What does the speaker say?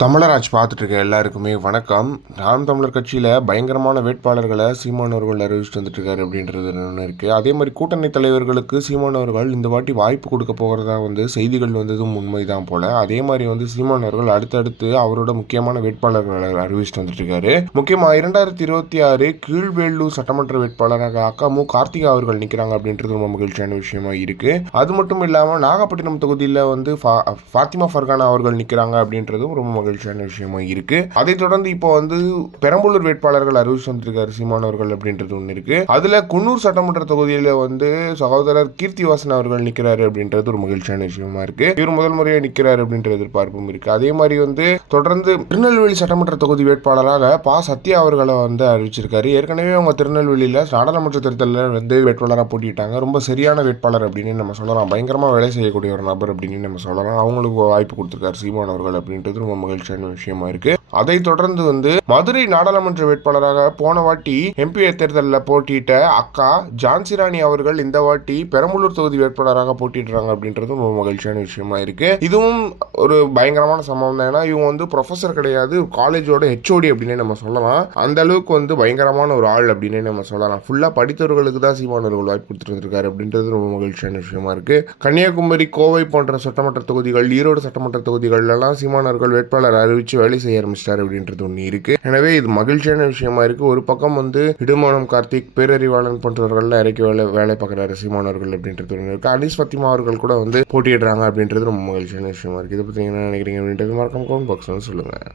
தமிழராஜ் பார்த்துட்டு இருக்க எல்லாருக்குமே வணக்கம். நாம் தமிழர் கட்சியில் பயங்கரமான வேட்பாளர்களை சீமானவர்கள் அறிவிச்சுட்டு வந்துட்டுருக்காரு அப்படின்றது ஒன்று இருக்குது அதே மாதிரி கூட்டணி தலைவர்களுக்கு சீமானவர்கள் இந்த வாட்டி வாய்ப்பு கொடுக்க போகிறதா வந்து செய்திகள் வந்ததும் உண்மைதான் போல. அதே மாதிரி வந்து சீமான் அவர்கள் அடுத்தடுத்து அவரோட முக்கியமான வேட்பாளர்களை அறிவிச்சுட்டு வந்துட்டுருக்காரு முக்கியமாக இரண்டாயிரத்தி இருபத்தி ஆறு கீழ்வேலூர் சட்டமன்ற வேட்பாளராக அக்கா மு. கார்த்திகா அவர்கள் நிற்கிறாங்க அப்படின்றது ரொம்ப மகிழ்ச்சியான விஷயமா இருக்குது அது மட்டும் இல்லாமல் நாகப்பட்டினம் தொகுதியில் வந்து ஃபா- ஃபாத்திமா ஃபர்கானா அவர்கள் நிற்கிறாங்க அப்படின்றதும் ரொம்ப மகிழ்ச்சியான விஷயமா இருக்குது அதை தொடர்ந்து இப்போ வந்து பெரம்பலூர் வேட்பாளர்கள் அறிவிச்சு வந்திருக்காரு சீமான் அவர்கள் அப்படின்றது ஒன்று இருக்குது அதில் குன்னூர் சட்டமன்ற தொகுதியில் வந்து சகோதரர் கீர்த்திவாசன் அவர்கள் நிற்கிறாரு அப்படின்றது ஒரு மகிழ்ச்சியான விஷயமா இருக்குது இவர் முதல் முறையாக நிற்கிறாரு அப்படின்ற எதிர்பார்ப்பும் இருக்குது அதே மாதிரி வந்து தொடர்ந்து திருநெல்வேலி சட்டமன்ற தொகுதி வேட்பாளராக பா. சத்யா அவர்களை வந்து அறிவிச்சிருக்காரு. ஏற்கனவே அவங்க திருநெல்வேலியில் நாடாளுமன்ற தேர்தலில் வந்து வேட்பாளராக போட்டிட்டாங்க ரொம்ப சரியான வேட்பாளர் அப்படின்னு நம்ம சொல்லலாம். பயங்கரமாக வேலை செய்யக்கூடிய ஒரு நபர் அப்படின்னு நம்ம சொல்லலாம். அவங்களுக்கு வாய்ப்பு கொடுத்துருக்காரு சீமான் அவர்கள் அப்படின்றது ரொம்ப மகிழ்ச்சியான விஷயமா இருக்கு. அதை தொடர்ந்து வந்து மதுரை நாடாளுமன்ற வேட்பாளராக போன வாட்டி எம்பி தேர்தலில் போட்டியிட்ட அக்கா ஜான்சி ராணி அவர்கள் இந்த வாட்டி பெரம்பலூர் தொகுதி வேட்பாளராக போட்டிடுறாங்க அப்படின்றதும் ரொம்ப மகிழ்ச்சியான விஷயமா இருக்கு. இதுவும் ஒரு பயங்கரமான சம்பவம் தான். ஏன்னா இவங்க வந்து ப்ரொஃபஸர் கிடையாது காலேஜோட ஹெச்ஓடி அப்படின்னே நம்ம சொல்லலாம். அந்த அளவுக்கு வந்து பயங்கரமான ஒரு ஆள் அப்படின்னே நம்ம சொல்லலாம். ஃபுல்லாக படித்தவர்களுக்கு தான் சீமானவர்கள் வாய்ப்பு கொடுத்துருந்துருக்காரு அப்படின்றது ரொம்ப மகிழ்ச்சியான விஷயமா இருக்கு. கன்னியாகுமரி கோவை போன்ற சட்டமன்ற தொகுதிகள் ஈரோடு சட்டமன்ற தொகுதிகளெல்லாம் சீமானவர்கள் வேட்பாளர் அறிவித்து வேலை செய்ய ஆரம்பிச்சிட்டார் அப்படின்றது ஒன்று இருக்கு. எனவே இது மகிழ்ச்சியான விஷயமா இருக்கு. ஒரு பக்கம் வந்து இடுமானம் கார்த்திக் பேரறிவாளன் போன்றவர்கள்லாம் இறக்கி வேலை வேலை பார்க்குறாரு சீமானவர்கள் அப்படின்றது ஒன்று இருக்கு. அனிஸ் பத்திமா அவர்கள் கூட வந்து போட்டியிடுறாங்க அப்படின்றது ரொம்ப மகிழ்ச்சியான விஷயமா இருக்கு. இதை பற்றி என்ன நினைக்கிறீங்க அப்படின்றது மறக்காம கவுண்ட் பாக்ஸ் வந்து சொல்லுங்கள்